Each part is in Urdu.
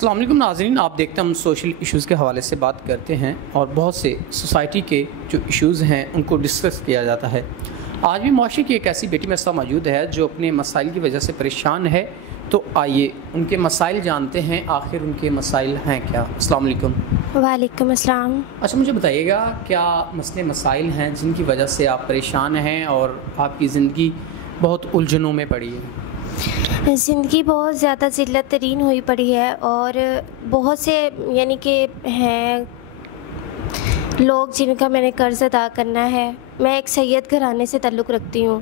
السلام علیکم ناظرین، آپ دیکھتے ہیں ہم سوشل ایشوز کے حوالے سے بات کرتے ہیں اور بہت سے سوسائٹی کے جو ایشوز ہیں ان کو ڈسکس کیا جاتا ہے۔ آج بھی معاشرے کی ایک ایسی بیٹی میرے ساتھ موجود ہے جو اپنے مسائل کی وجہ سے پریشان ہے، تو آئیے ان کے مسائل جانتے ہیں، آخر ان کے مسائل ہیں کیا۔ السلام علیکم۔ وعلیکم السلام۔ اچھا، مجھے بتائیے گا کیا مسئلے مسائل ہیں جن کی وجہ سے آپ پریشان ہیں اور آپ کی زندگی بہت الجھنوں میں پڑی ہے؟ زندگی بہت زیادہ ذلت ترین ہوئی پڑی ہے اور بہت سے یعنی کہ ہیں لوگ جن کا میں نے قرض ادا کرنا ہے۔ میں ایک سید گھرانے سے تعلق رکھتی ہوں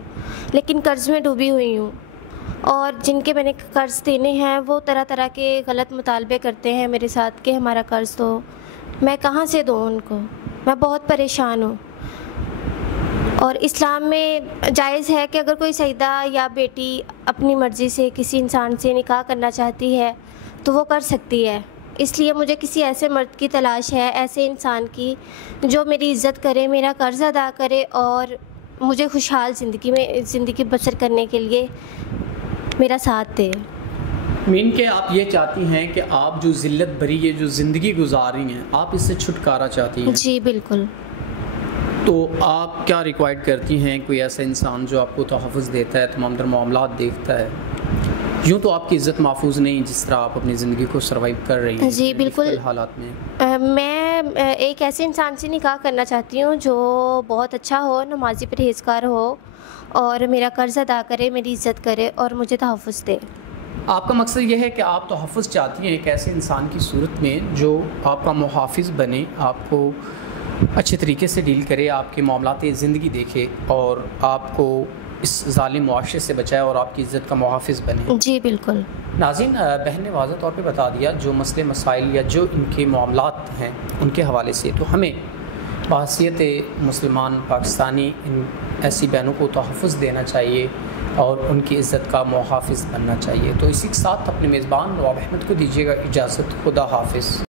لیکن قرض میں ڈوبی ہوئی ہوں، اور جن کے میں نے قرض دینے ہیں وہ طرح طرح کے غلط مطالبے کرتے ہیں میرے ساتھ کہ ہمارا قرض دو۔ میں کہاں سے دوں ان کو؟ میں بہت پریشان ہوں۔ اور اسلام میں جائز ہے کہ اگر کوئی سیدہ یا بیٹی اپنی مرضی سے کسی انسان سے نکاح کرنا چاہتی ہے تو وہ کر سکتی ہے۔ اس لیے مجھے کسی ایسے مرد کی تلاش ہے، ایسے انسان کی جو میری عزت کرے، میرا قرض ادا کرے اور مجھے خوشحال زندگی بسر کرنے کے لیے میرا ساتھ دے۔ مین کہ آپ یہ چاہتی ہیں کہ آپ جو ذلت بھری یہ جو زندگی گزار رہی ہیں آپ اس سے چھٹکارا چاہتی ہیں؟ جی بالکل۔ تو آپ کیا ریکوائرڈ کرتی ہیں کوئی ایسا انسان جو آپ کو تحفظ دیتا ہے، تمام تر معاملات دیکھتا ہے؟ یوں تو آپ کی عزت محفوظ نہیں جس طرح آپ اپنی زندگی کو سروائیو کر رہی ہیں۔ جی بالکل۔ حالات میں میں ایک ایسے انسان سے نکاح کرنا چاہتی ہوں جو بہت اچھا ہو، نمازی پرہیزگار ہو اور میرا قرض ادا کرے، میری عزت کرے اور مجھے تحفظ دے۔ آپ کا مقصد یہ ہے کہ آپ تحفظ چاہتی ہیں ایک ایسے انسان کی صورت میں جو آپ کا محافظ بنے، آپ کو اچھے طریقے سے ڈیل کرے، آپ کے معاملات زندگی دیکھے اور آپ کو اس ظالم معاشرے سے بچائے اور آپ کی عزت کا محافظ بنے۔ جی بالکل۔ ناظرین، بہن نے واضح طور پہ بتا دیا جو مسئلے مسائل یا جو ان کے معاملات ہیں ان کے حوالے سے، تو ہمیں بحیثیت مسلمان پاکستانی ان ایسی بہنوں کو تحفظ دینا چاہیے اور ان کی عزت کا محافظ بننا چاہیے۔ تو اسی کے ساتھ اپنے میزبان نواب احمد کو دیجیے گا اجازت۔ خدا حافظ۔